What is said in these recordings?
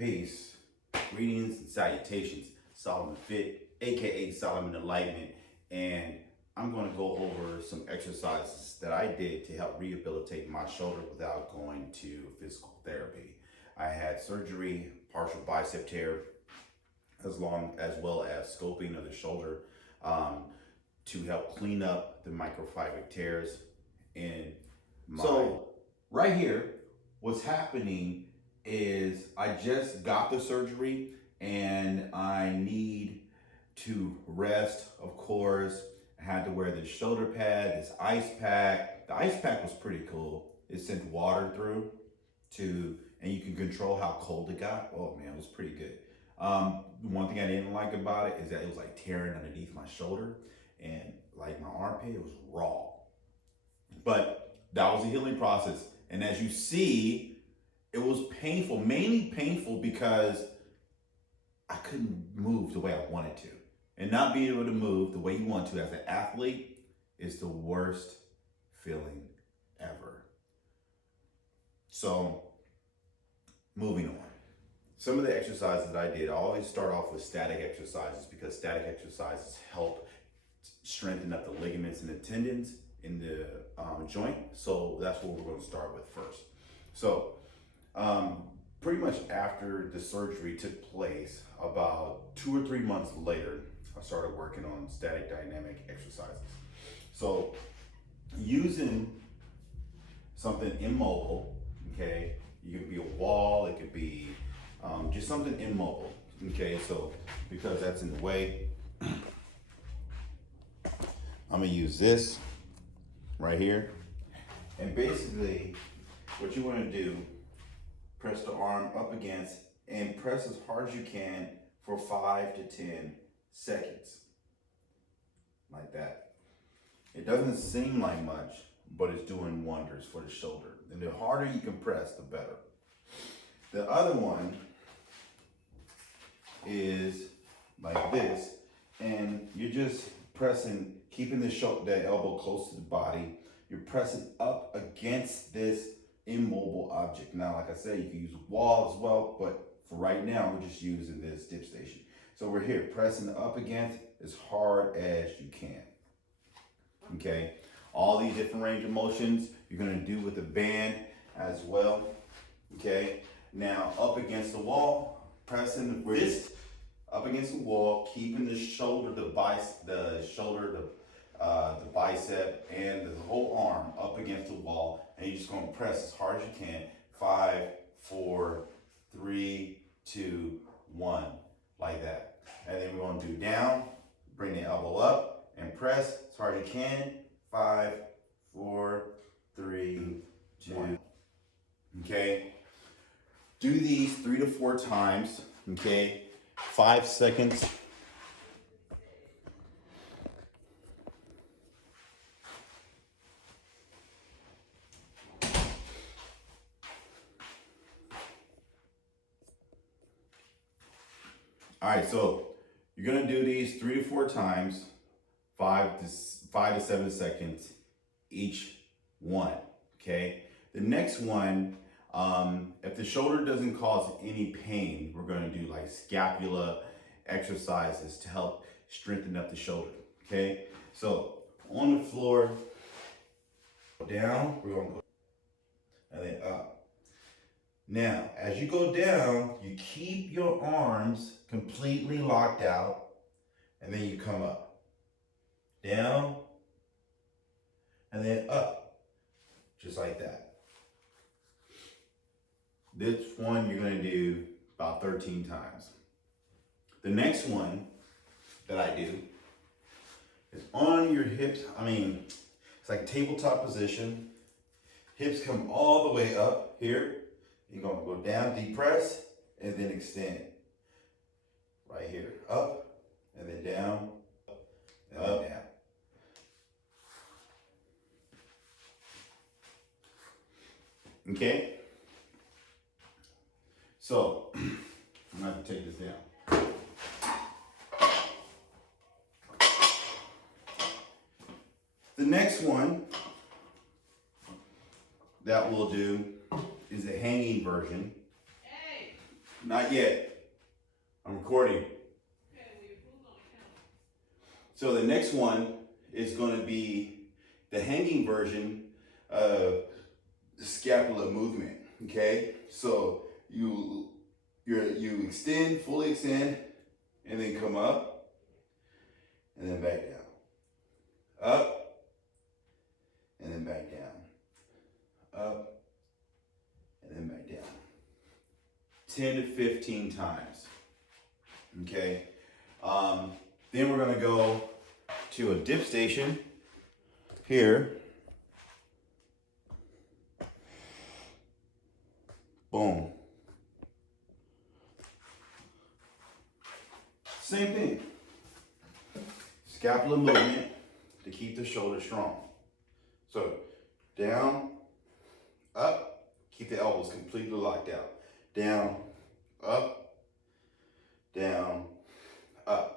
Peace, greetings and salutations. Solomon Fit, aka Solomon Enlightenment, and I'm going to go over some exercises that I did to help rehabilitate my shoulder without going to physical therapy. I had surgery, partial bicep tear, as well as scoping of the shoulder to help clean up the microfibric tears in my. So right here, what's happening is I just got the surgery and I need to rest, of course. I had to wear this shoulder pad, this ice pack. The ice pack was pretty cool. It sent water through and you can control how cold it got. Oh man, it was pretty good. One thing I didn't like about it is that it was like tearing underneath my shoulder and like my armpit, it was raw. But that was a healing process. And as you see, it was painful, mainly painful because I couldn't move the way I wanted to. And not being able to move the way you want to as an athlete is the worst feeling ever. So, moving on. Some of the exercises that I did, I always start off with static exercises because static exercises help strengthen up the ligaments and the tendons in the joint. So that's what we're going to start with first. So, pretty much after the surgery took place, about 2 or 3 months later, I started working on static dynamic exercises. So using something immobile, okay, it could be a wall, it could be just something immobile, okay, so because that's in the way, I'm gonna use this right here. And basically what you want to do, press the arm up against and press as hard as you can for 5 to 10 seconds. Like that. It doesn't seem like much, but it's doing wonders for the shoulder. And the harder you can press, the better. The other one is like this, and you're just pressing, keeping the elbow close to the body. You're pressing up against this immobile object. Now, like I said, you can use a wall as well, but for right now, we're just using this dip station. So we're here pressing up against as hard as you can. Okay, all these different range of motions you're gonna do with the band as well. Okay, now up against the wall, pressing the wrist up against the wall, keeping the shoulder, the bicep, and the whole arm up against the wall, and you're just gonna press as hard as you can. 5, 4, 3, 2, 1, like that. And then we're gonna do down, bring the elbow up, and press as hard as you can. 5, 4, 3, 2. Okay. Do these 3 to 4 times. Okay. 5 seconds. All right, so you're gonna do these 3 to 4 times, 5 to 7 seconds each one. Okay. The next one, if the shoulder doesn't cause any pain, we're gonna do like scapula exercises to help strengthen up the shoulder. Okay. So on the floor, down, we're gonna go, and then up. Now, as you go down, you keep your arms completely locked out, and then you come up. Down, and then up, just like that. This one you're gonna do about 13 times. The next one that I do is on your hips. It's like tabletop position. Hips come all the way up here. You're gonna go down, deep press, and then extend. Right here, up, and then down, and up, down. Okay? So, I'm gonna have to take this down. The next one that we'll do is a hanging version. Not yet. I'm recording. So the next one is going to be the hanging version of the scapula movement. Okay, so you extend, fully extend, and then come up, and then back down, up, and then back down, up, and then back down. 10 to 15 times. Okay. Then we're gonna go to a dip station here. Boom. Same thing. Scapula movement to keep the shoulder strong. So down, up, keep the elbows completely locked out. Down, up, down, up.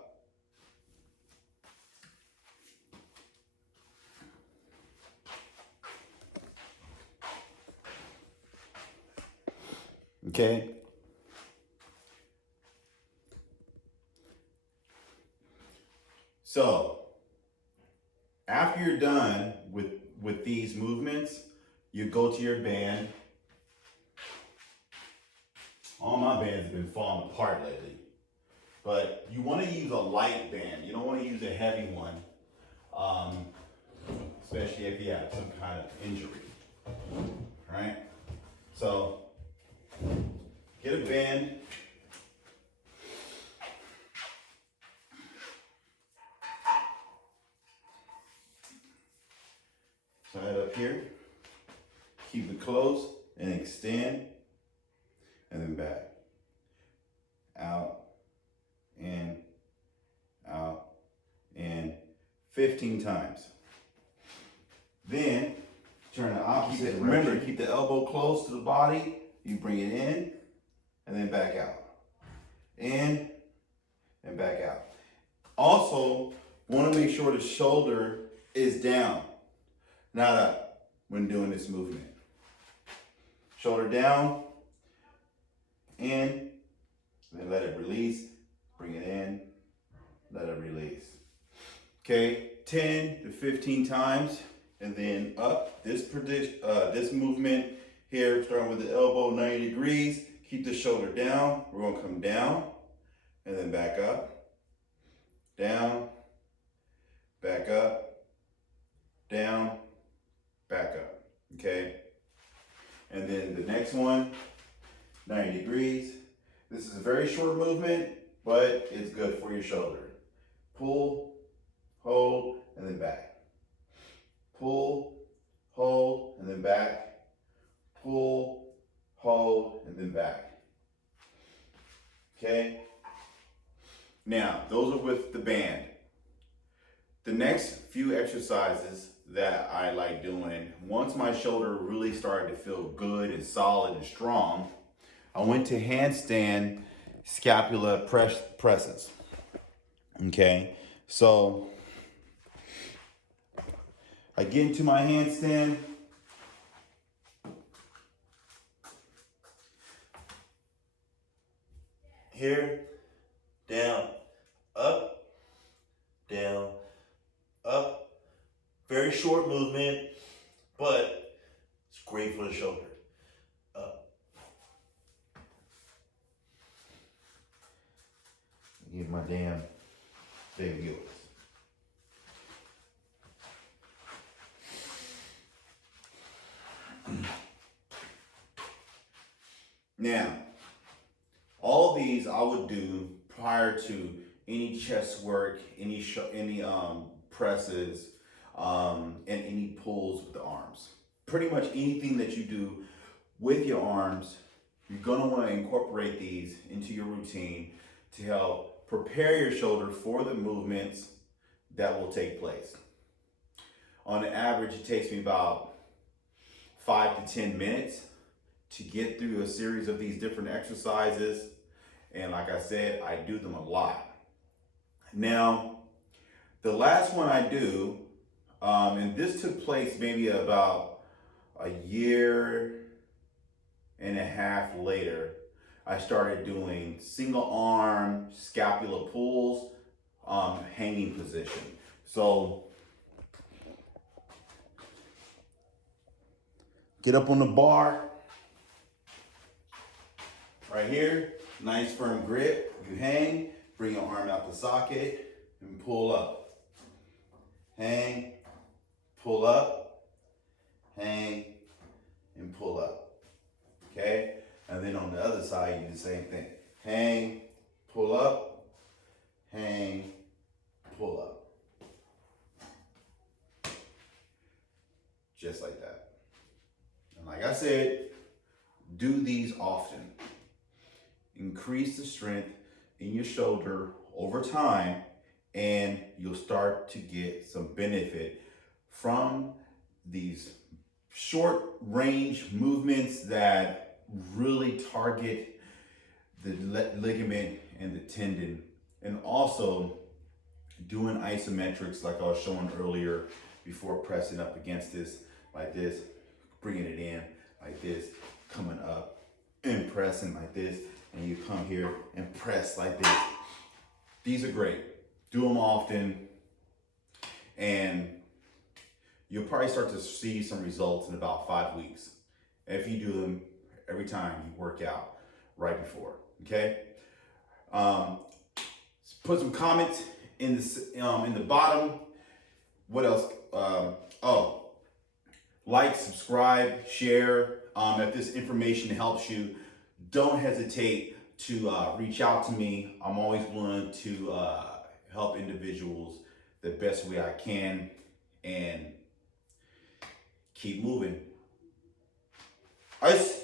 Okay. So after you're done with these movements, you go to your band. All my bands have been falling apart lately. But you want to use a light band. You don't want to use a heavy one, especially if you have some kind of injury. Right? So get a band. Tie it up here. Keep it close and extend. And then back. Out. In. Out. In. 15 times. Then turn the opposite. Remember, keep the elbow close to the body. You bring it in and then back out. In and back out. Also, want to make sure the shoulder is down, not up when doing this movement. Shoulder down, in, then let it release. Bring it in, let it release. Okay, 10 to 15 times, and then up. This movement here, starting with the elbow 90 degrees. Keep the shoulder down. We're going to come down, and then back up, down, back up, down, back up. Okay, and then the next one, 90 degrees. This is a very short movement, but it's good for your shoulder. Pull, hold, and then back. Pull, hold, and then back. Pull, hold, and then back. Okay? Now, those are with the band. The next few exercises that I like doing, once my shoulder really started to feel good and solid and strong, I went to handstand scapula presses. Okay, so I get into my handstand. Here, down, up, down, up. Very short movement, but it's great for the shoulder. Up. Get my damn big wheels. Now, all these I would do prior to any chest work, any presses, and any pulls with the arms. Pretty much anything that you do with your arms, you're gonna want to incorporate these into your routine to help prepare your shoulder for the movements that will take place. On average, it takes me about 5 to 10 minutes to get through a series of these different exercises. And like I said, I do them a lot. Now, the last one I do, and this took place maybe about a year and a half later, I started doing single arm scapula pulls, hanging position. So get up on the bar right here, nice firm grip. You hang, bring your arm out the socket and pull up. Hang, pull up, hang, and pull up. Okay? And then on the other side, you do the same thing. Hang, pull up, hang, pull up. Just like that. And like I said, do these often. Increase the strength in your shoulder over time, and you'll start to get some benefit from these short range movements that really target the ligament and the tendon. And also doing isometrics like I was showing earlier before, pressing up against this like this, bringing it in like this, coming up and pressing like this, and you come here and press like this. These are great. Do them often, and you'll probably start to see some results in about 5 weeks if you do them every time you work out right before. Okay. Put some comments in the bottom. What else? Like, subscribe, share. If this information helps you, don't hesitate to reach out to me. I'm always willing to help individuals the best way I can, and keep moving. Ice.